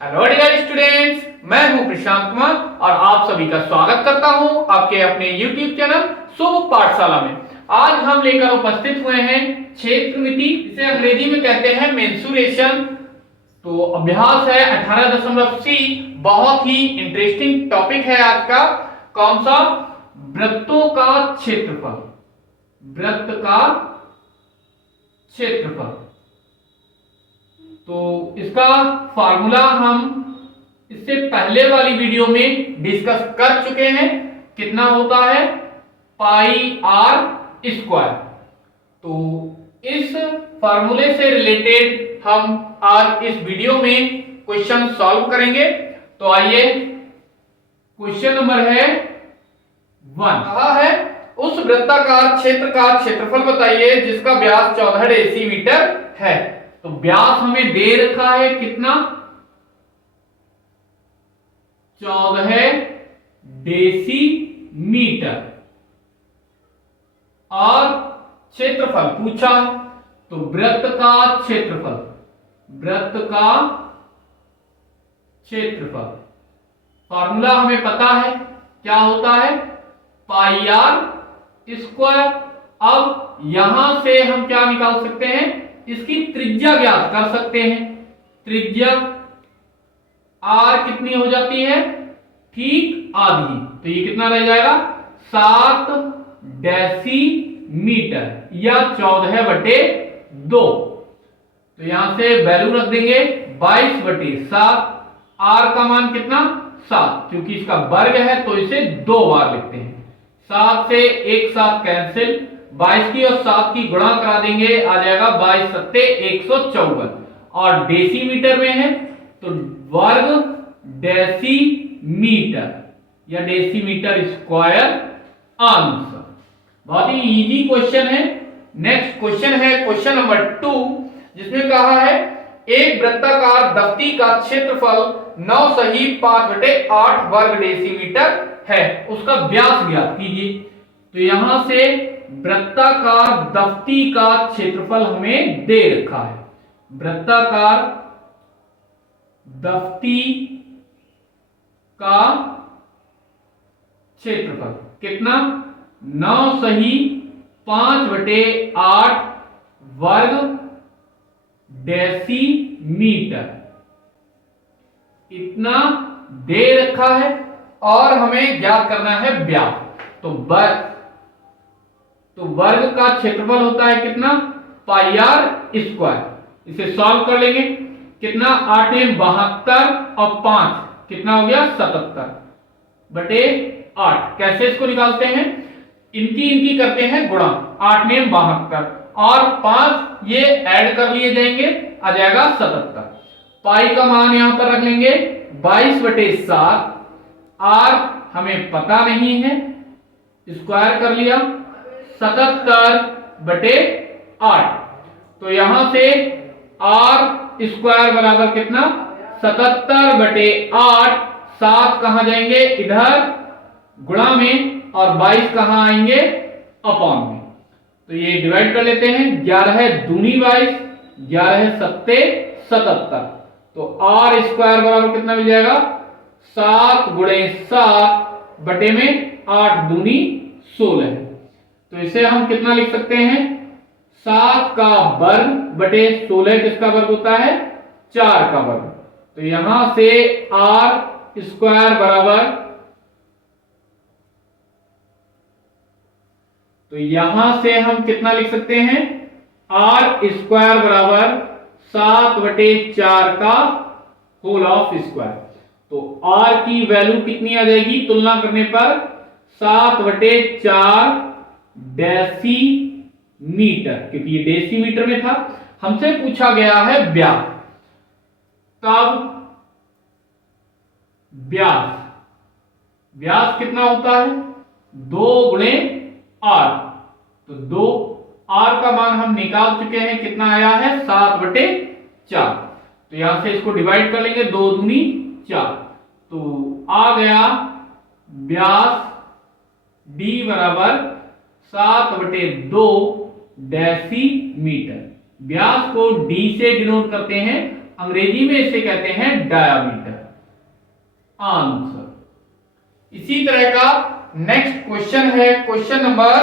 Hello dear students, मैं हूं प्रशांत कुमार और आप सभी का स्वागत करता हूं आपके अपने YouTube चैनल सुमुख पाठशाला में। आज हम लेकर उपस्थित हुए हैं क्षेत्रमिति, इसे अंग्रेजी में कहते हैं मेंसुरेशन। तो अभ्यास है 18.C। बहुत ही इंटरेस्टिंग टॉपिक है आज का। कौन सा? वृत्तों का क्षेत्रफल। वृत्त का क्षेत्रफल। तो इसका फार्मूला हम इससे पहले वाली वीडियो में डिस्कस कर चुके हैं। कितना होता है? पाई आर स्क्वायर। तो इस फार्मूले से रिलेटेड हम आज इस वीडियो में क्वेश्चन सॉल्व करेंगे। तो आइए, क्वेश्चन नंबर है 1। कहा है उस वृत्ताकार क्षेत्र का क्षेत्रफल बताइए जिसका व्यास 14 डेसीमीटर है। तो व्यास हमें दे रखा है कितना? 14 डेसीमीटर। और क्षेत्रफल पूछा, तो वृत्त का क्षेत्रफल। वृत्त का क्षेत्रफल फॉर्मूला हमें पता है, क्या होता है? पाई आर स्क्वायर। अब यहां से हम क्या निकाल सकते हैं? इसकी त्रिज्या ज्ञात कर सकते हैं। त्रिज्या आर कितनी हो जाती है? ठीक आधी। तो ये कितना रह जाएगा? 7 डेसीमीटर या 14/2। तो यहां से वैल्यू रख देंगे 22/7। आर का मान कितना? 7। क्योंकि इसका वर्ग है तो इसे 2 बार लिखते हैं। 7 से एक 7 कैंसिल, 22 की और 7 की गुणा करा देंगे, आ जाएगा 22 सत्ते 154। और डेसीमीटर में है तो वर्ग डेसीमीटर या डेसीमीटर स्क्वायर अंश। बहुत ही इजी क्वेश्चन है। नेक्स्ट क्वेश्चन है क्वेश्चन नंबर 2, जिसमें कहा है एक वृत्ताकार दफ्ती का क्षेत्रफल 9 सही 5/8 वर्ग डेसीमीटर है, उसका व्यास ज्ञात कीजिए। तो यहां से वृत्ताकार दफ्ती का क्षेत्रफल हमें दे रखा है। वृत्ताकार दफ्ती का क्षेत्रफल कितना? 9 सही 5/8 वर्ग डेसीमीटर, इतना दे रखा है और हमें ज्ञात करना है व्यास। तो वर्ग का क्षेत्रफल होता है कितना? पाई आर स्क्वायर। इसे सॉल्व कर लेंगे। कितना? 8 में 72 और 5 कितना हो गया? 77/8। कैसे इसको निकालते हैं? इनकी करते हैं गुणा। 8 में 72 और 5 ये ऐड कर लिए जाएंगे, आ जाएगा 77। पाई का मान यहां पर रख लेंगे 22/7। आर हमें पता नहीं है, स्क्वायर कर लिया 77/8। तो यहां से आर स्क्वायर बराबर कितना? 77/8। 7 कहां जाएंगे? इधर गुणा में, और 22 कहां आएंगे? अपॉन में। तो ये डिवाइड कर लेते हैं। 11 दूनी 22, 11 सत्ते 77। तो आर स्क्वायर बराबर कितना मिल जाएगा? 7 × 7 बटे में 8 दूनी 16। तो इसे हम कितना लिख सकते हैं? 7 का वर्ग बटे 16 किसका वर्ग होता है? 4 का वर्ग। तो यहां से आर स्क्वायर बराबर, तो यहां से हम कितना लिख सकते हैं? आर स्क्वायर बराबर 7/4 का होल ऑफ स्क्वायर। तो आर की वैल्यू कितनी आ जाएगी तुलना करने पर? 7/4 डेसीमीटर, क्योंकि ये डेसीमीटर में था। हमसे पूछा गया है व्यास। तब व्यास कितना होता है? 2 × आर। तो 2 आर का मान हम निकाल चुके हैं, कितना आया है? 7/4। तो यहां से इसको डिवाइड कर लेंगे, 2 दूनी 4। तो आ गया व्यास d बराबर 7/2 डेसीमीटर। व्यास को d से डिनोट करते हैं अंग्रेजी में इसे कहते हैं डायामीटर। आंसर। इसी तरह का नेक्स्ट क्वेश्चन है क्वेश्चन नंबर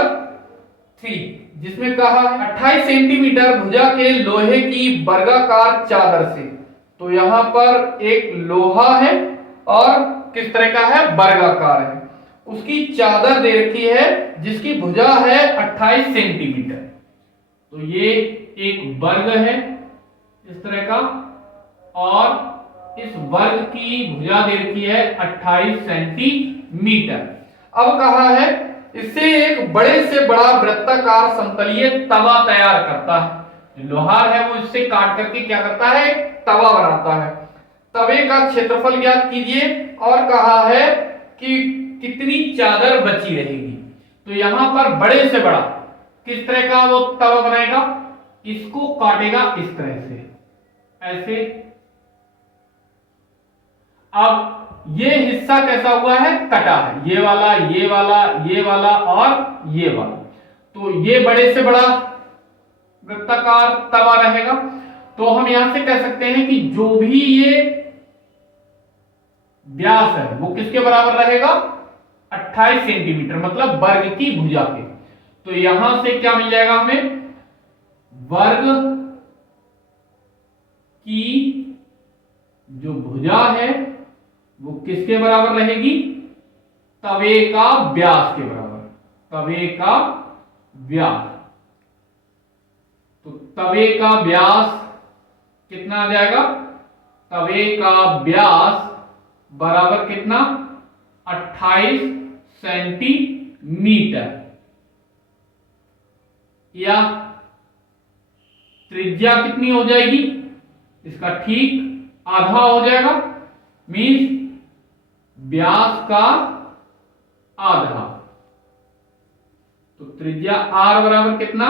3, जिसमें कहा 28 सेंटीमीटर भुजा के लोहे की वर्गाकार चादर से। तो यहां पर एक लोहा है और किस तरह का है, वर्गाकार है, उसकी चादर दे रखी है जिसकी भुजा है 28 सेंटीमीटर। तो ये एक वर्ग है इस तरह का, और इस वर्ग की भुजा दे रखी है 28 सेंटीमीटर। अब कहा है इससे एक बड़े से बड़ा वृत्ताकार समतलीय तवा तैयार करता है। लोहार है वो इससे काट करके क्या करता है, तवा बनाता है। तवे का क्षेत्रफल ज्ञात कीजिए और कहा है कि कितनी चादर बची रहेगी। तो यहां पर बड़े से बड़ा किस तरह का वो तवा बनाएगा, इसको काटेगा इस तरह से, ऐसे। अब ये हिस्सा कैसा हुआ है, कटा है, ये वाला, ये वाला, ये वाला और ये वाला। तो ये बड़े से बड़ा वृत्ताकार तवा रहेगा। तो हम यहां से कह सकते हैं कि जो भी ये व्यास है वो किसके बराबर रहेगा, 28 सेंटीमीटर, मतलब वर्ग की भुजा के। तो यहां से क्या मिल जाएगा हमें, वर्ग की जो भुजा है वो किसके बराबर रहेगी, तवे का व्यास के बराबर, तवे का व्यास। तो तवे का व्यास कितना आ जाएगा, तवे का व्यास बराबर कितना, 28 सेंटीमीटर, या त्रिज्या कितनी हो जाएगी, इसका ठीक आधा हो जाएगा, मीन्स व्यास का आधा। तो त्रिज्या r बराबर कितना,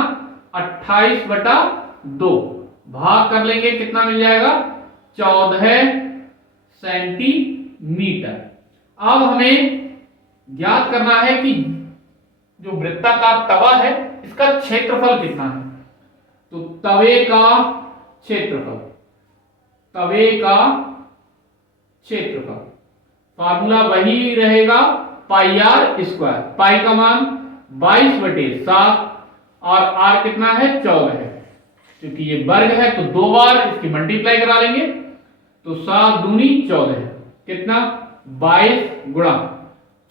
28/2, भाग कर लेंगे कितना मिल जाएगा, 14 सेंटीमीटर। अब हमें ज्ञात करना है कि जो वृत्ताकार तवा है इसका क्षेत्रफल कितना है। तो तवे का क्षेत्रफल, तवे का क्षेत्रफल फार्मूला वही रहेगा, पाई आर स्क्वायर। पाई का मान 22/7 और आर कितना है, 14 है। क्योंकि ये वर्ग है तो 2 बार इसकी मल्टीप्लाई करा लेंगे, तो 7 दूनी 14 है, कितना 22 गुणा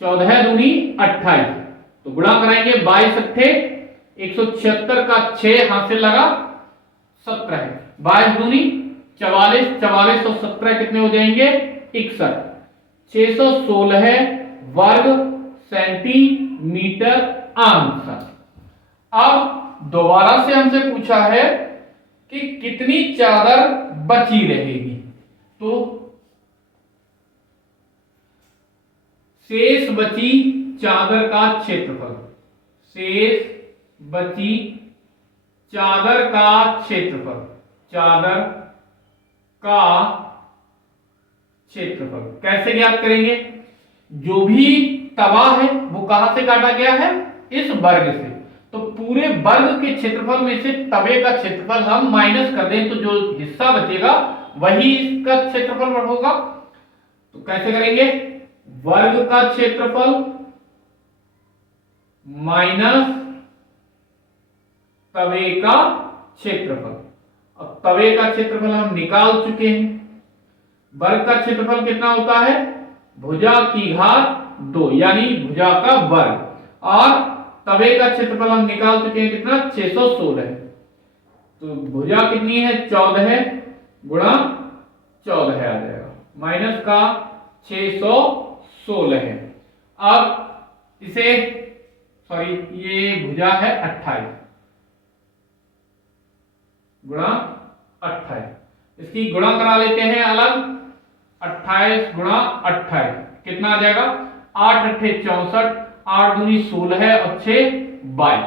14 दूनी 28। तो गुणा कराएंगे 22 अट्ठे 176 का 6 हाथ से लगा 17 है, 22 दूनी 44, 44 और 17 कितने हो जाएंगे, 61, 616 वर्ग सेंटीमीटर आंसर। अब दोबारा से हमसे पूछा है कि कितनी चादर बची रहेगी। तो शेष बची चादर का क्षेत्रफल, शेष बची चादर का क्षेत्रफल, चादर का क्षेत्रफल कैसे ज्ञात करेंगे, जो भी तवा है वो कहां से काटा गया है, इस वर्ग से। तो पूरे वर्ग के क्षेत्रफल में से तवे का क्षेत्रफल हम माइनस कर दें तो जो हिस्सा बचेगा वही इसका क्षेत्रफल होगा। तो कैसे करेंगे, वर्ग का क्षेत्रफल माइनस तवे का क्षेत्रफल। अब तवे का क्षेत्रफल हम निकाल चुके हैं। वर्ग का क्षेत्रफल कितना होता है, भुजा की घात 2 यानी भुजा का वर्ग, और तवे का क्षेत्रफल हम निकाल चुके हैं कितना, 616। तो भुजा कितनी है, 14 गुणा 14 आ जाएगा, माइनस का 616 है। अब इसे सॉरी ये भुजा है 28 गुणा 28, इसकी गुणा करा लेते हैं अलग, 28 गुणा 28 कितना आ जाएगा, 8 अट्ठे 64, 8 दूनी 16 और 6 22,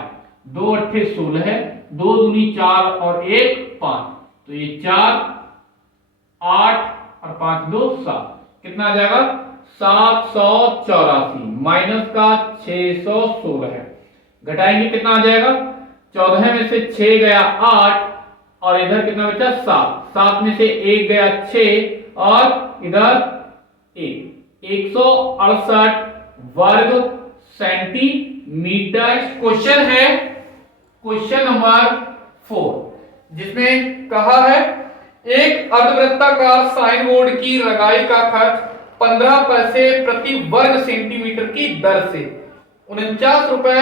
2 अट्ठे 16, 2 दूनी 4 और 1 5, तो ये 4 8 और 5 2 7, कितना आ जाएगा 784 माइनस का 616 है। घटाएंगे कितना आ जाएगा, 14 में से 6 गया 8, और इधर कितना बचा 7, 7 में से 1 गया 6 और इधर 168 वर्ग सेंटीमीटर। क्वेश्चन है क्वेश्चन नंबर 4 जिसमें कहा है एक अर्धवृत्ताकार साइन बोर्ड की रंगाई का खर्च 15 पैसे प्रति वर्ग सेंटीमीटर की दर से 49 रुपए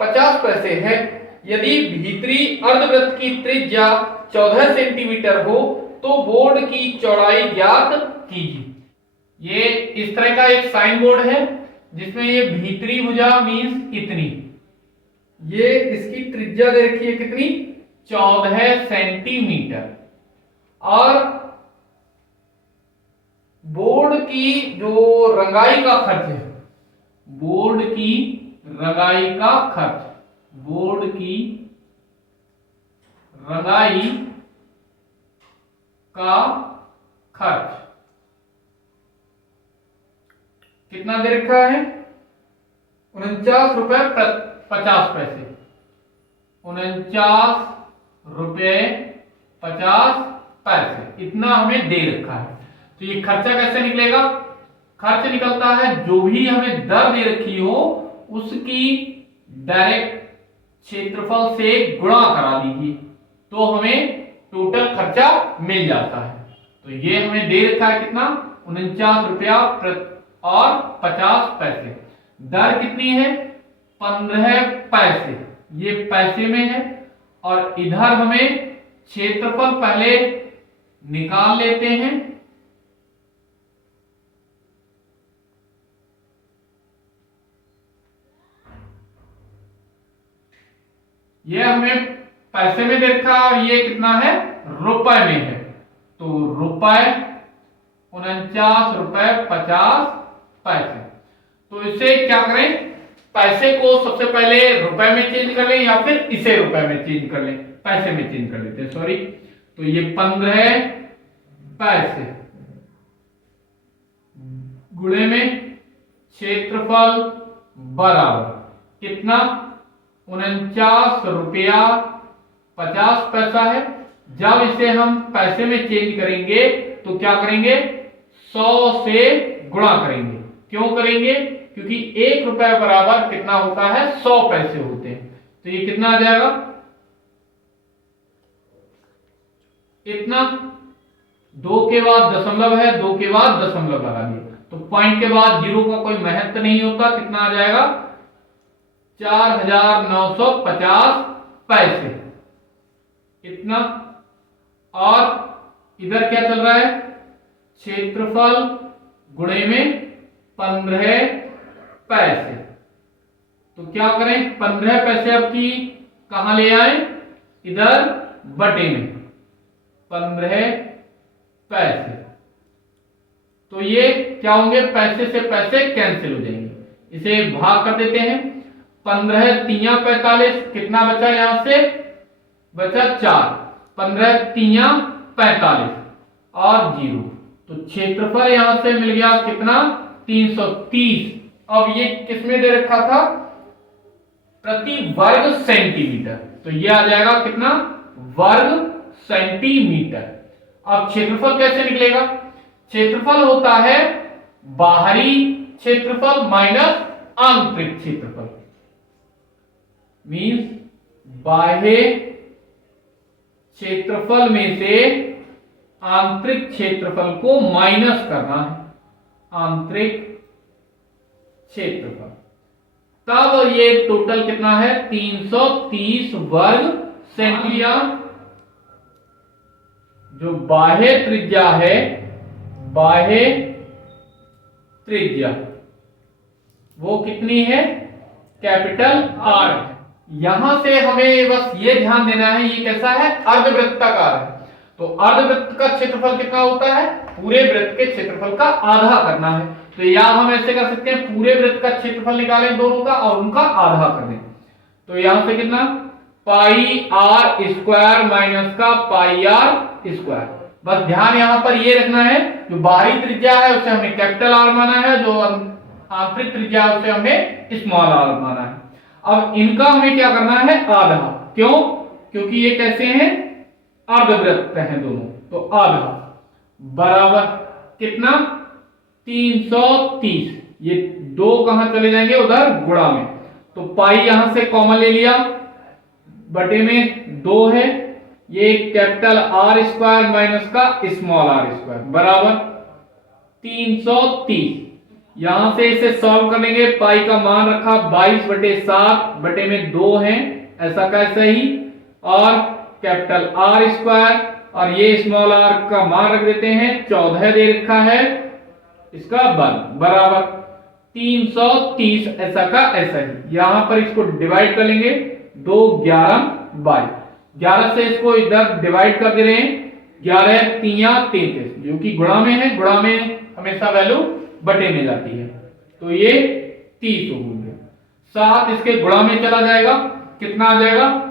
50 पैसे है। यदि भीतरी अर्धवृत्त की त्रिज्या 14 सेंटीमीटर हो तो बोर्ड की चौड़ाई ज्ञात कीजिए। ये इस तरह का एक साइन बोर्ड है जिसमें ये भीतरी भुजा मींस इतनी, ये इसकी त्रिज्या दे रखी है कितनी 14 सेंटीमीटर और बोर्ड की जो रंगाई का खर्च है, बोर्ड की रंगाई का खर्च, बोर्ड की रंगाई का खर्च कितना दे रखा है 49 रुपए 50 पैसे, 49 रुपए 50 पैसे इतना हमें दे रखा है। तो ये खर्चा कैसे निकलेगा? खर्च निकलता है जो भी हमें दर दे रखी हो उसकी डायरेक्ट क्षेत्रफल से गुणा करा दीजिए तो हमें टोटल खर्चा मिल जाता है। तो ये हमें दे रखा है कितना 49 रुपया और 50 पैसे, दर कितनी है 15 पैसे, ये पैसे में है और इधर हमें क्षेत्रफल पहले निकाल लेते हैं। ये हमें पैसे में दे रखा है और ये कितना है रुपए में है, तो रुपए 49 रुपए 50 पैसे। तो इसे क्या करें, पैसे को सबसे पहले रुपए में चेंज कर लें या फिर इसे रुपए में चेंज कर लें, पैसे में चेंज कर लेते हैं सॉरी। तो ये 15 पैसे गुणे में क्षेत्रफल बराबर कितना 49 रुपया 50 पैसा है। जब इसे हम पैसे में चेंज करेंगे तो क्या करेंगे 100 से गुणा करेंगे। क्यों करेंगे? क्योंकि 1 रुपए बराबर कितना होता है 100 पैसे होते हैं। तो ये कितना आ जाएगा इतना, 2 के बाद दशमलव है, 2 के बाद दशमलव लगा दिया तो पॉइंट के बाद जीरो का कोई महत्व नहीं होता। कितना आ जाएगा 4950 पैसे इतना। और इधर क्या चल रहा है क्षेत्रफल गुणे में 15 पैसे, तो क्या करें 15 पैसे अब की कहां ले आए इधर बटे में 15 पैसे, तो ये क्या होंगे पैसे से पैसे कैंसिल हो जाएंगे, इसे भाग कर देते हैं। 15 तिया 45 कितना बचा यहां से बचा 4, 15 तिया 45 और 0, तो क्षेत्रफल यहां से मिल गया कितना 330। अब ये किसमें दे रखा था प्रति वर्ग सेंटीमीटर, तो ये आ जाएगा कितना वर्ग सेंटीमीटर। अब क्षेत्रफल कैसे निकलेगा? क्षेत्रफल होता है बाहरी क्षेत्रफल माइनस आंतरिक क्षेत्रफल, मींस बाह्य क्षेत्रफल में से आंतरिक क्षेत्रफल को माइनस करना है, आंतरिक क्षेत्रफल। तब ये टोटल कितना है 330 वर्ग सेंटीमीटर। जो बाह्य त्रिज्या है, बाह्य त्रिज्या वो कितनी है कैपिटल R। यहां से हमें बस ये ध्यान देना है ये कैसा है अर्धवृत्ताकार है, तो अर्धवृत्त का क्षेत्रफल कितना होता है पूरे वृत्त के क्षेत्रफल का आधा करना है। तो या हम ऐसे कर सकते हैं पूरे वृत्त का क्षेत्रफल निकालें दोनों का और उनका आधा कर दें। तो यहां से कितना पाई आर स्क्वायर माइनस का पाई आर स्क्वायर। बस ध्यान यहां पर ये रखना है जो बाहरी त्रिज्या है उसे हमने कैपिटल आर माना है, जो आंतरिक त्रिज्या है उसे हमने स्मॉल आर माना है। अब इनका हमें क्या करना है आधा। क्यों? क्योंकि ये कैसे हैं अर्धवृत्त हैं दोनों, तो आधा बराबर कितना 330। ये दो कहां चले जाएंगे उधर गुणा में, तो पाई यहां से कॉमन ले लिया, बटे में 2 है, ये कैपिटल आर स्क्वायर माइनस का स्मॉल आर स्क्वायर बराबर 330। यहां से इसे सॉल्व कर लेंगे, पाई का मान रखा 22/7 बटे में 2 है, ऐसा का ऐसा ही, और कैपिटल आर स्क्वायर और ये स्मॉल आर का मान रख देते हैं 14 दे रखा है, इसका वर्ग बराबर 330 ऐसा का ऐसा ही। यहां पर इसको डिवाइड कर लेंगे, 2 11 22, 11 से इसको इधर डिवाइड कर दे रहे हैं, 11 3 33 जो कि गुणा में है, गुणा में हमेशा वैल्यू बटे में जाती है, तो ये 30 हो गया। 7 इसके गुणा में चला जाएगा, कितना आ जाएगा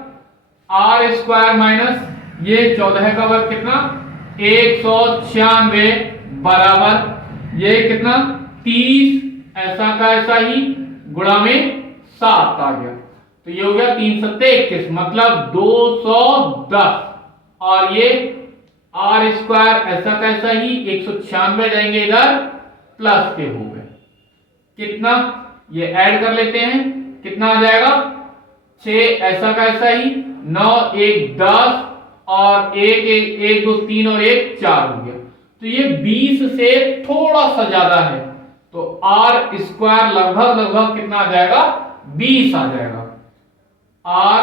आर स्क्वायर माइनस ये 14 का वर्ग कितना 196 बराबर ये कितना 30 ऐसा का ऐसा ही, गुणा में 7 आ गया, तो ये हो गया 3 7 21 मतलब 210, और ये आर स्क्वायर ऐसा का ऐसा ही 196 जाएंगे इधर प्लस के हो गए, कितना ये ऐड कर लेते हैं, कितना आ जाएगा 6 ऐसा का ऐसा ही, 9 1 10 और 1 1 1 2 3 और 1 4 हो गया, तो ये 20 से थोड़ा सा ज्यादा है, तो आर स्क्वायर लगभग कितना आ जाएगा 20 आ जाएगा, आर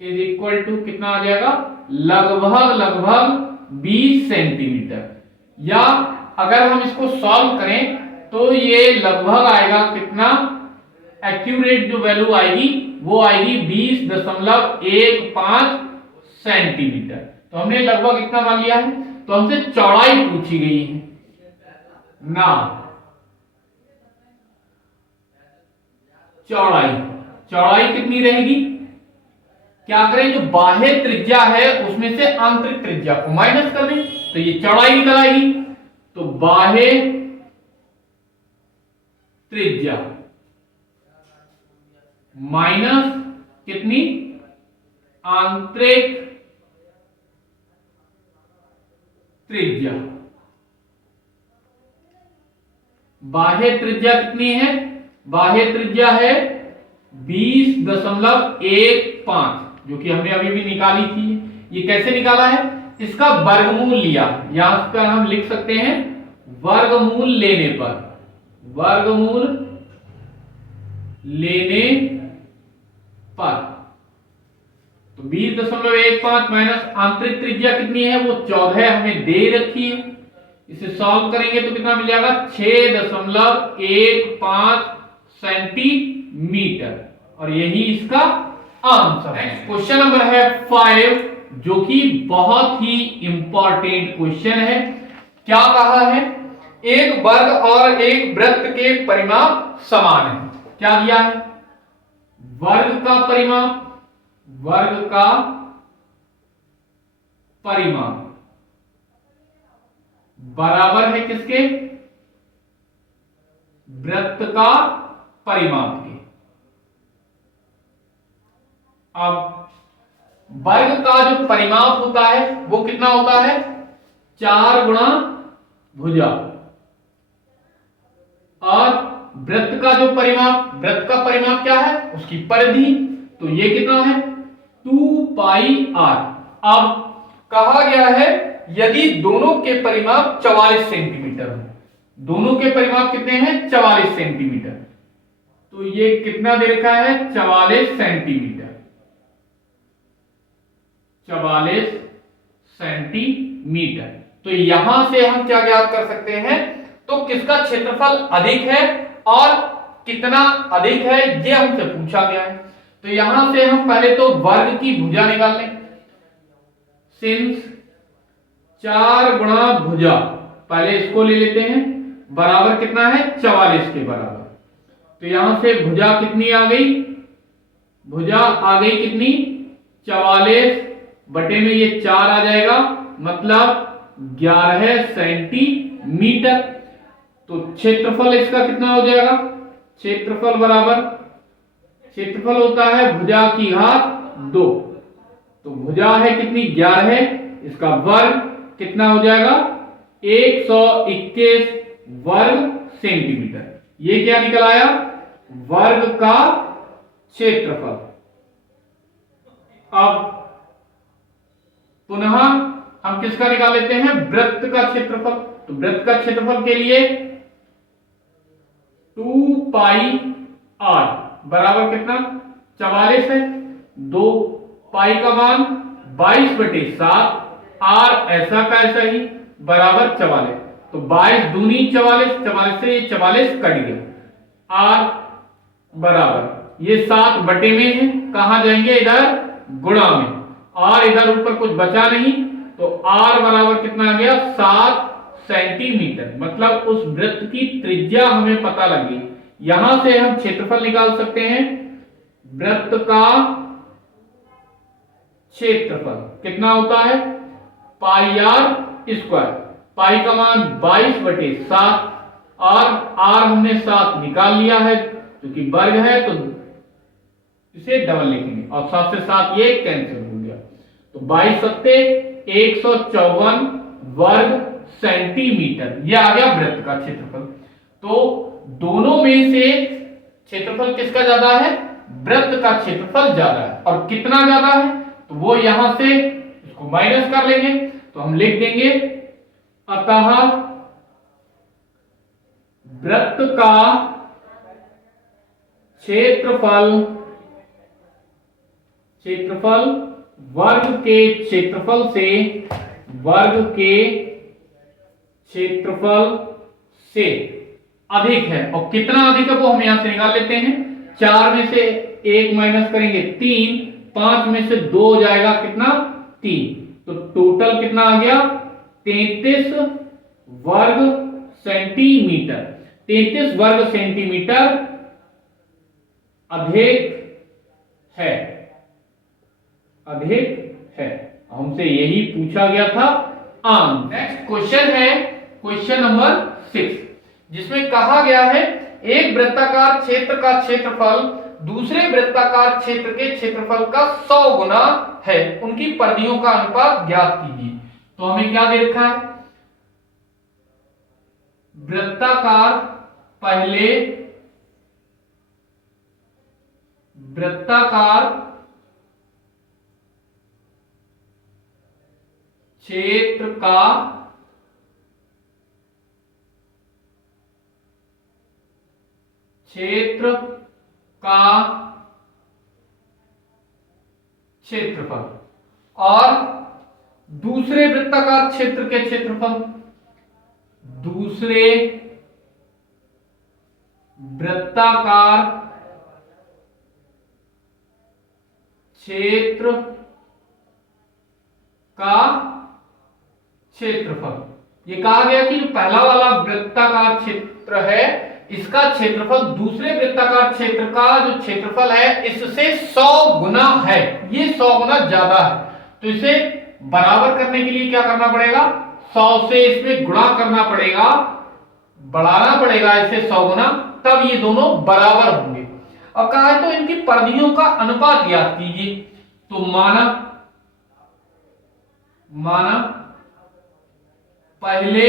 इज इक्वल टू कितना आ जाएगा लगभग 20 सेंटीमीटर, या अगर हम इसको सॉल्व करें तो ये लगभग आएगा कितना, एक्यूरेट जो वैल्यू आएगी वो आएगी 20.15 सेंटीमीटर, तो हमने लगभग इतना मान लिया है, तो हमसे चौड़ाई पूछी गई है ना, चौड़ाई कितनी रहेगी, क्या करें जो बाह्य त्रिज्या है उसमें से आंतरिक त्रिज्या को माइनस कर दें, तो ये चौड़ाई निकल आएगी, तो बाह्य त्रिज्या माइनस कितनी आंतरिक त्रिज्या, बाह्य त्रिज्या कितनी है, बाह्य त्रिज्या है 20.15 जो कि हमने अभी भी निकाली थी, ये कैसे निकाला है, इसका वर्गमूल लिया, यहां पर हम लिख सकते हैं वर्गमूल लेने पर, वर्गमूल लेने पर, तो 20.15 माइनस आंतरिक त्रिज्या कितनी है वो 14 हमें दे रखी है, इसे सॉल्व करेंगे तो कितना मिल जाएगा 6.15 सेंटीमीटर, और यही इसका आंसर है। क्वेश्चन नंबर है 5 जो कि बहुत ही इंपॉर्टेंट क्वेश्चन है। क्या कहा है, एक वर्ग और एक वृत्त के परिमाप समान है, क्या दिया है वर्ग का परिमाप बराबर है किसके, वृत्त का परिमाप के। अब वर्ग का जो परिमाप होता है वो कितना होता है 4 गुणा भुजा, और वृत्त का जो परिमाप, वृत्त का परिमाप क्या है उसकी परिधि, तो ये कितना है 2 पाई आर। अब कहा गया है यदि दोनों के परिमाप 44 सेंटीमीटर हो, दोनों के परिमाप कितने हैं 44 सेंटीमीटर, तो ये कितना दे रखा है 44 सेंटीमीटर, 44 सेंटीमीटर, तो यहां से हम क्या ज्ञात कर सकते हैं, तो किसका क्षेत्रफल अधिक है और कितना अधिक है ये हमसे पूछा गया है, तो यहां से हम पहले तो वर्ग की भुजा निकाल लें, सिंस 4 गुणा भुजा, पहले इसको ले लेते हैं, बराबर कितना है 44 के बराबर, तो यहां से भुजा कितनी आ गई, भुजा आ गई कितनी 44 बटे में ये 4 आ जाएगा, मतलब 11 सेंटीमीटर, तो क्षेत्रफल इसका कितना हो जाएगा, क्षेत्रफल बराबर, क्षेत्रफल होता है भुजा की घात 2, तो भुजा है कितनी 11 है, इसका वर्ग कितना हो जाएगा 121 वर्ग सेंटीमीटर। ये क्या निकल आया वर्ग का क्षेत्रफल। अब पुनः हम किसका निकाल लेते हैं वृत्त का क्षेत्रफल। तो वृत्त का क्षेत्रफल के लिए 2 पाई r बराबर कितना 44 है, 2 पाई का मान 22/7 r ऐसा का ऐसा ही बराबर 44। तो 22 दूनी 44, 44 से ये 44 कट गया। r बराबर ये 7 बटे में है, कहां जाएंगे इधर गुणा में, r इधर ऊपर कुछ बचा नहीं, तो r बराबर कितना आ गया 7 सेंटीमीटर। मतलब उस वृत्त की त्रिज्या हमें पता लगी। यहां से हम क्षेत्रफल निकाल सकते हैं। वृत्त का क्षेत्रफल कितना होता है पाई आर स्क्वायर, पाई का मान 22/7, आर हमने 7 निकाल लिया है क्योंकि वर्ग है, तो इसे डबल लिखेंगे और 7 से 7 ये कैंसिल हो गया। तो 22 सत्ते 154 वर्ग सेंटीमीटर, यह आ गया वृत्त का क्षेत्रफल। तो दोनों में से क्षेत्रफल किसका ज्यादा है वृत्त का क्षेत्रफल ज्यादा है। और कितना ज्यादा है तो वो यहां से इसको माइनस कर लेंगे, तो हम लिख देंगे अतः वृत्त का क्षेत्रफल वर्ग के क्षेत्रफल से अधिक है। और कितना अधिक है वो हम यहां से निकाल लेते हैं। 4 में से 1 माइनस करेंगे 3, 5 में से 2 हो जाएगा कितना 3, तो टोटल कितना आ गया 33 वर्ग सेंटीमीटर। 33 वर्ग सेंटीमीटर अधिक है। हमसे यही पूछा गया था आंसर। नेक्स्ट क्वेश्चन है क्वेश्चन नंबर 6, जिसमें कहा गया है एक वृत्ताकार क्षेत्र का क्षेत्रफल दूसरे वृत्ताकार क्षेत्र के क्षेत्रफल का 100 गुना है, उनकी परिधियों का अनुपात ज्ञात कीजिए। तो हमें क्या दे रखा है वृत्ताकार, पहले वृत्ताकार क्षेत्र का क्षेत्रफल और दूसरे वृत्ताकार क्षेत्र के क्षेत्रफल, दूसरे वृत्ताकार क्षेत्र का क्षेत्रफल। ये कहा गया कि जो पहला वाला वृत्ताकार क्षेत्र है इसका क्षेत्रफल दूसरे वृत्ताकार क्षेत्र का जो क्षेत्रफल है इससे 100 गुना है, ये 100 गुना ज्यादा है। तो इसे बराबर करने के लिए क्या करना पड़ेगा 100 से इसमें गुणा करना पड़ेगा, बढ़ाना पड़ेगा इसे 100 गुना, तब ये दोनों बराबर होंगे। और कहा है तो इनकी परिधियों का अनुपात ज्ञात कीजिए। तो माना पहले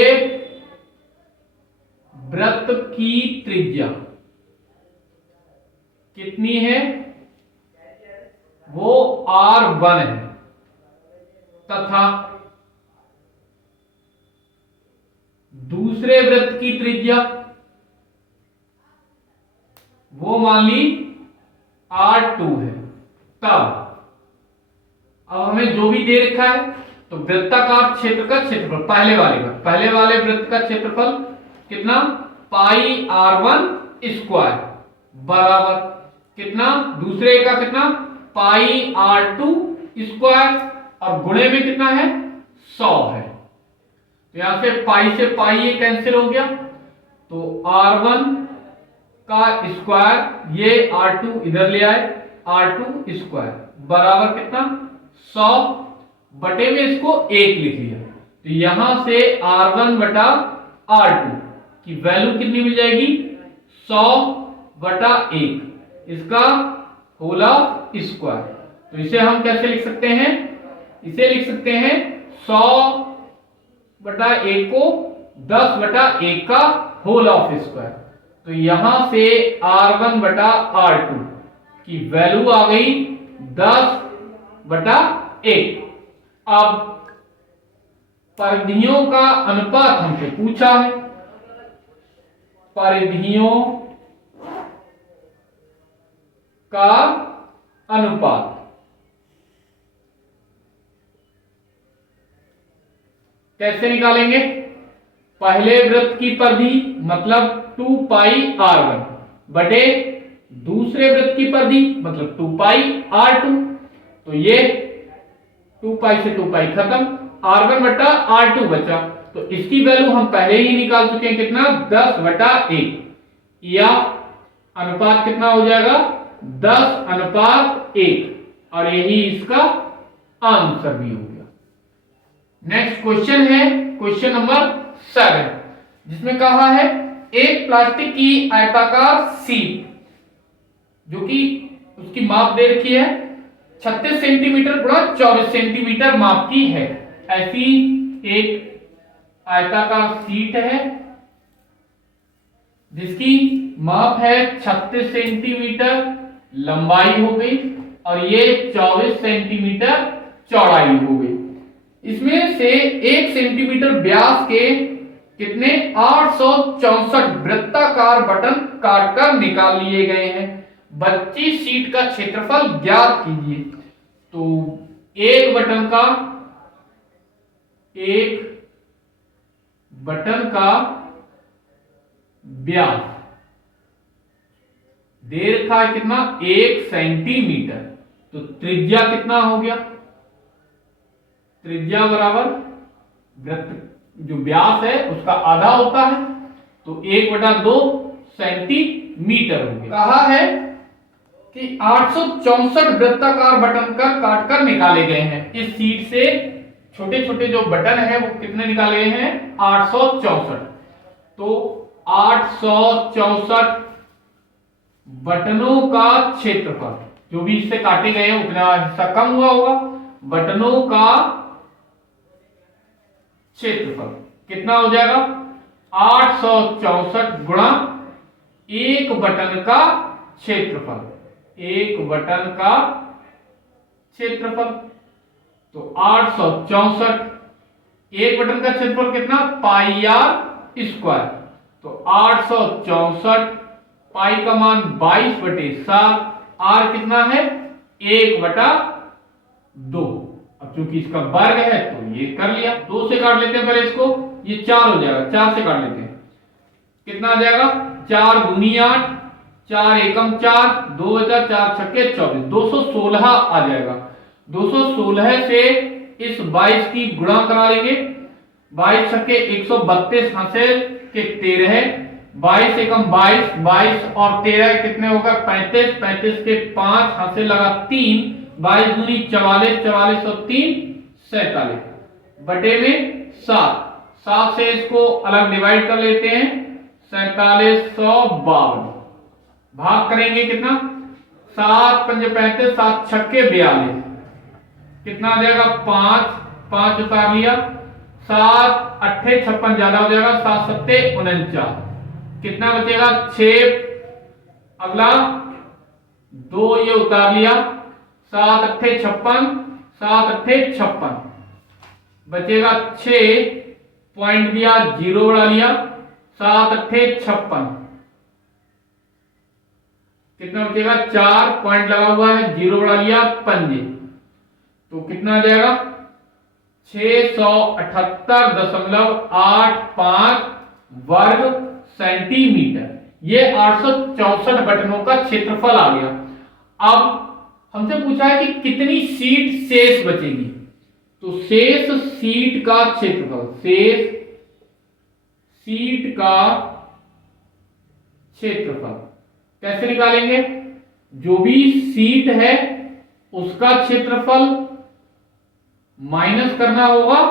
वृत्त की त्रिज्या कितनी है वो r1 है तथा दूसरे वृत्त की त्रिज्या वो मान ली r2 है। तब अब हमें जो भी दे रखा है तो वृत्ताकार क्षेत्र का क्षेत्रफल पहले वाले वृत्त का क्षेत्रफल कितना पाई r1 स्क्वायर बराबर कितना दूसरे का कितना पाई r2 स्क्वायर और गुणे में कितना है 100 है। तो यहां से पाई ये कैंसिल हो गया, तो r1 का स्क्वायर ये r2 इधर ले आए r2 स्क्वायर बराबर कितना 100 बटे में इसको 1 लिख लिया। तो यहां से r1 बटा r2 की वैल्यू कितनी मिल जाएगी 100 बटा 1, इसका होल ऑफ स्क्वायर तो इसे हम कैसे लिख सकते हैं, इसे लिख सकते हैं 100/1 को 10/1 का होल ऑफ स्क्वायर। तो यहां से R1/R2 की वैल्यू आ गई 10/1। अब परिधियों का अनुपात हमसे पूछा है, परिधियों का अनुपात कैसे निकालेंगे? पहले वृत्त की परिधि मतलब 2πr1 बटे दूसरे वृत्त की परिधि मतलब 2πr2। तो ये 2π से 2π खत्म, R1/R2 बचा। तो इसकी वैल्यू हम पहले ही निकाल चुके हैं, कितना 10/1, या अनुपात कितना हो जाएगा 10:1, और यही इसका आंसर भी हो गया। नेक्स्ट क्वेश्चन है क्वेश्चन नंबर 7, जिसमें कहा है एक प्लास्टिक की आयताकार सीट जो कि उसकी माप दे रखी है 36 सेंटीमीटर गुणा 24 सेंटीमीटर माप की है। ऐसी एक आयताकार सीट है जिसकी माप है 36 सेंटीमीटर लंबाई हो गई और ये 24 सेंटीमीटर चौड़ाई हो गई। इसमें से 1 सेंटीमीटर व्यास के कितने 864 वृत्ताकार बटन काटकर निकाल लिए गए हैं। बच्ची सीट का क्षेत्रफल ज्ञात कीजिए। तो एक बटन का व्यास दे रखा है कितना 1 सेंटीमीटर। तो त्रिज्या कितना हो गया, त्रिज्या बराबर वृत्त जो व्यास है उसका आधा होता है, तो 1/2 सेंटीमीटर हो गया। कहा है कि 864 वृत्ताकार बटन काटकर निकाले गए हैं। इस सीट से छोटे छोटे जो बटन है वो कितने निकाले गए हैं 864। तो 864 बटनों का क्षेत्रफल जो भी इससे काटे गए हैं उतना हिस्सा कम हुआ होगा। बटनों का क्षेत्रफल कितना हो जाएगा 864 गुणा एक बटन का क्षेत्रफल, एक बटन का क्षेत्रफल। तो 864, एक बटन का क्षेत्रफल कितना πr²। तो 864 पाई का मान 22/7, r कितना है 1/2। अब चूंकि इसका वर्ग है तो ये कर लिया, 2 से काट लेते हैं पहले इसको, ये 4 हो जाएगा, 4 से काट लेते हैं कितना आ जाएगा 4 दूनी 8, 4 एकम 4, 2 बचा 4 छक्के 24, 216 आ जाएगा। 216 से इस 22 की गुणा करा लेंगे, 22 छक्के 132 हासिल के 13, 22 एकम 22, 22 और 13 कितने होगा 35, 35 के 5 हासिल लगा 3, 22 दूनी 44, 44 और 3 47 बटे में 7, 7 से इसको अलग डिवाइड कर लेते हैं 4752, भाग करेंगे कितना 7 पंजे 35, 7 छक्के 42, कितना आ जाएगा 5, 5 उतार लिया, 7 8 56 ज्यादा हो जाएगा 7 7 49, कितना बचेगा 6, अगला 2 ये उतार लिया, 7 8 56, 7 8 56 बचेगा 6, पॉइंट दिया 0 बढ़ा लिया, 7 8 56 कितना बचेगा 4, पॉइंट लगा हुआ है 0 बढ़ा लिया पंजे, तो कितना आ जाएगा 678.85 वर्ग सेंटीमीटर। ये 864 बटनों का क्षेत्रफल आ गया। अब हमसे पूछा है कि कितनी सीट शेष बचेगी। तो शेष सीट का क्षेत्रफल, शेष सीट का क्षेत्रफल कैसे निकालेंगे? जो भी सीट है उसका क्षेत्रफल माइनस करना होगा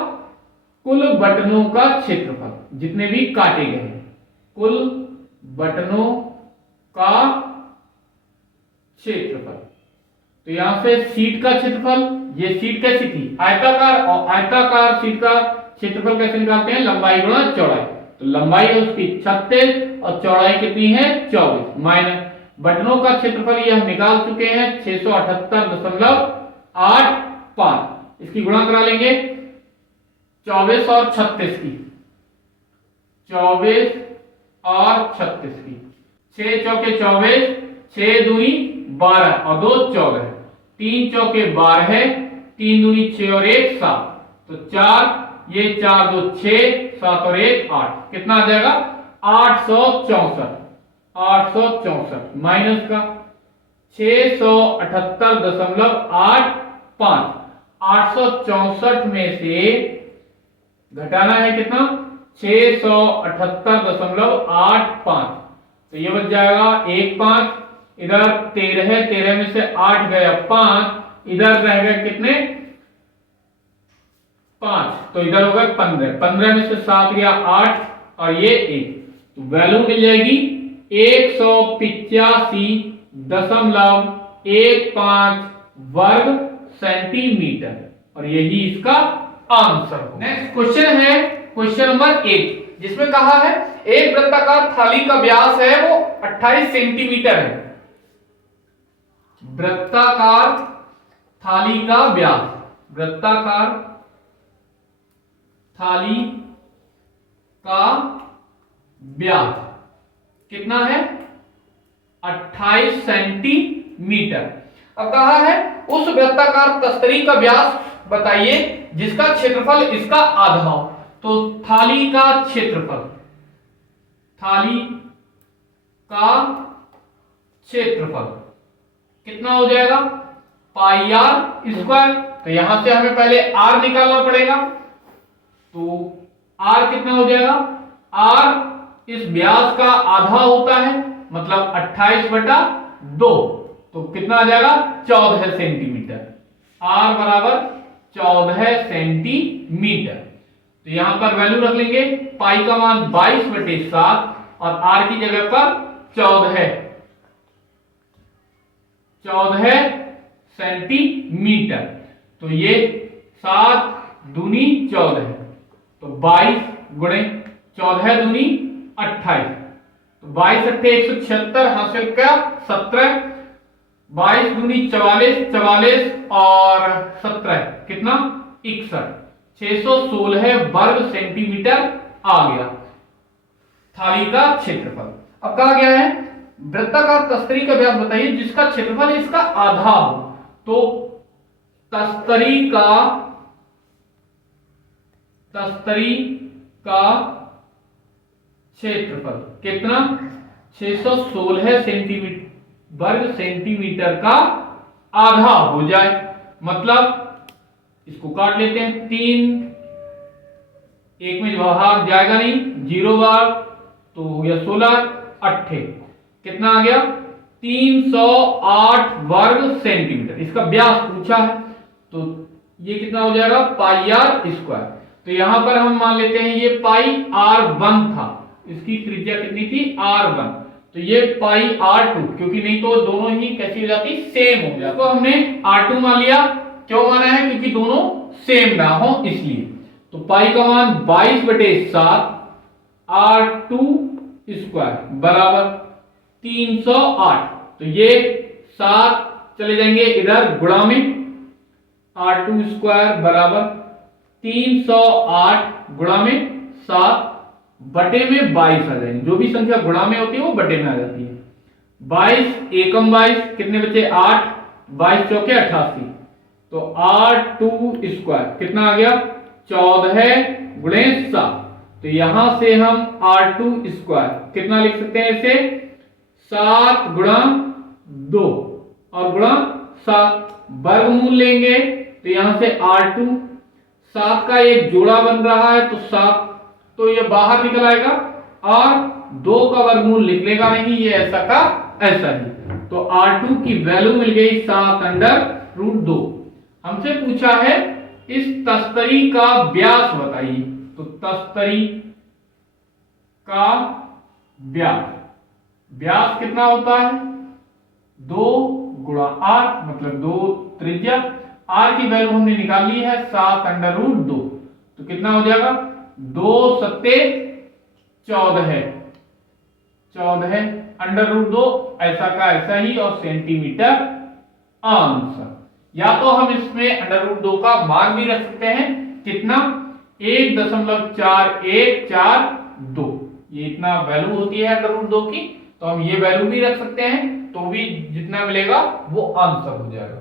कुल बटनों का क्षेत्रफल, जितने भी काटे गए हैं कुल बटनों का क्षेत्रफल। तो यहां से शीट का क्षेत्रफल, ये शीट कैसी थी आयताकार, और आयताकार शीट का क्षेत्रफल कैसे निकालते हैं, लंबाई गुणा चौड़ाई। तो लंबाई है उसकी 36 और चौड़ाई कितनी है 24, माइनस बटनों का क्षेत्रफल ये हम निकाल चुके हैं 678.85, इसकी गुणा करा लेंगे 24 और 36 की, 24 और 36 की, 6 चौके 24, 6 दूनी 12 और 2 14, 3 चौके 12, 3 दूनी 6 और 1 7, तो 4, ये 4 2 6, 7 और 1 8, कितना आ जाएगा 864, 864 माइनस का 678.85, 864 में से घटाना है कितना 678.85, तो ये बच जाएगा 1 5, इधर 13 है, 13 में से 8 गया 5, इधर रह गए कितने 5, तो इधर हो गए 15, 15 में से 7 गया 8 और ये 1, तो वैल्यू मिल जाएगी 185.15 वर्ग सेंटीमीटर, और यही इसका आंसर हो। नेक्स्ट क्वेश्चन है क्वेश्चन नंबर 1, जिसमें कहा है एक वृत्ताकार थाली का व्यास है वो 28 सेंटीमीटर है। वृत्ताकार थाली का व्यास, वृत्ताकार थाली का व्यास कितना है 28 सेंटीमीटर। अब कहा है उस वृत्ताकार तस्तरी का व्यास बताइए जिसका क्षेत्रफल इसका आधा हो। तो थाली का क्षेत्रफल, थाली का क्षेत्रफल कितना हो जाएगा पाई आर स्क्वायर। तो यहां से हमें पहले आर निकालना पड़ेगा, तो आर कितना हो जाएगा, आर इस व्यास का आधा होता है, मतलब 28/2, तो कितना आ जाएगा 14 सेंटीमीटर। आर बराबर 14 सेंटीमीटर। तो यहां पर वैल्यू रख लेंगे, पाई का मान 22/7 और आर की जगह पर 14 सेंटीमीटर। तो ये 7 दूनी 14, तो 22 गुणे 14 दूनी 28, तो 22 अट्ठे 176 हासिल का 17, 22 दूनी 44, 44 और 17 कितना 61, 616 वर्ग सेंटीमीटर आ गया थाली का क्षेत्रफल। अब कहा गया है वृत्ताकार तस्तरी का व्यास बताइए जिसका क्षेत्रफल इसका आधा हो। तो तस्तरी का क्षेत्रफल कितना 616 सेंटीमीटर वर्ग सेंटीमीटर का आधा हो जाए, मतलब इसको काट लेते हैं, 3 एक में बाहर जाएगा नहीं, 0 बार तो हो गया 16 अट्ठे कितना आ गया 308 वर्ग सेंटीमीटर। इसका व्यास पूछा है तो ये कितना हो जाएगा पाई आर स्क्वायर। तो यहां पर हम मान लेते हैं ये पाई r1 था, इसकी त्रिज्या कितनी थी r1, तो ये पाई r2, क्योंकि नहीं तो दोनों ही कैसी हो जाती सेम हो जाती। तो हमने r2 मान लिया, क्यों माना है क्योंकि दोनों सेम ना हो इसलिए। तो पाई का मान 22/7 r2 स्क्वायर बराबर 308, तो ये 7 चले जाएंगे इधर गुणा में, r2 स्क्वायर बराबर 308 गुणा में 7 बटे में 22 आ जाएंगे। जो भी संख्या गुणा में होती है वो बटे में आ जाती है। 22 एकम 22 कितने बचे 8, 22 चौके 88, तो r2 स्क्वायर कितना आ गया 14 गुणे 7। तो यहां से हम r2 स्क्वायर कितना लिख सकते हैं इसे 7 गुणा 2 और गुणा 7, वर्गमूल लेंगे तो यहां से r2 7 का एक जोड़ा बन रहा है तो 7, तो ये बाहर निकल आएगा और 2 का वर्गमूल निकलेगा नहीं, ये ऐसा का ऐसा ही। तो r2 की वैल्यू मिल गई 7/√2। हमसे पूछा है इस तस्तरी का व्यास बताइए। तो तस्तरी का व्यास, व्यास कितना होता है 2 गुणा आर मतलब 2 त्रिज्या। आर की वैल्यू हमने निकाल ली है 7 अंडर रूट 2, तो कितना हो जाएगा 2 सत्ते 14 है अंडर रूट 2 ऐसा का ऐसा ही और सेंटीमीटर अंश। या तो हम इसमें अंडर रूट 2 का मान भी रख सकते हैं, कितना 1.4142, ये इतना वैल्यू होती है अंडर रूट 2 की, तो हम ये वैल्यू भी रख सकते हैं, तो भी जितना मिलेगा वो आंसर हो जाएगा।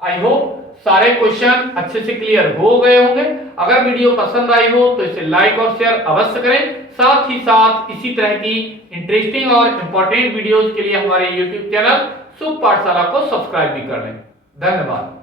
आई होप सारे क्वेश्चन अच्छे से क्लियर हो गए होंगे। अगर वीडियो पसंद आई हो तो इसे लाइक और शेयर अवश्य करें। साथ ही साथ इसी तरह की इंटरेस्टिंग और इंपॉर्टेंट वीडियोस के लिए हमारे YouTube चैनल शुभ पाठशाला को सब्सक्राइब भी कर लें। धन्यवाद।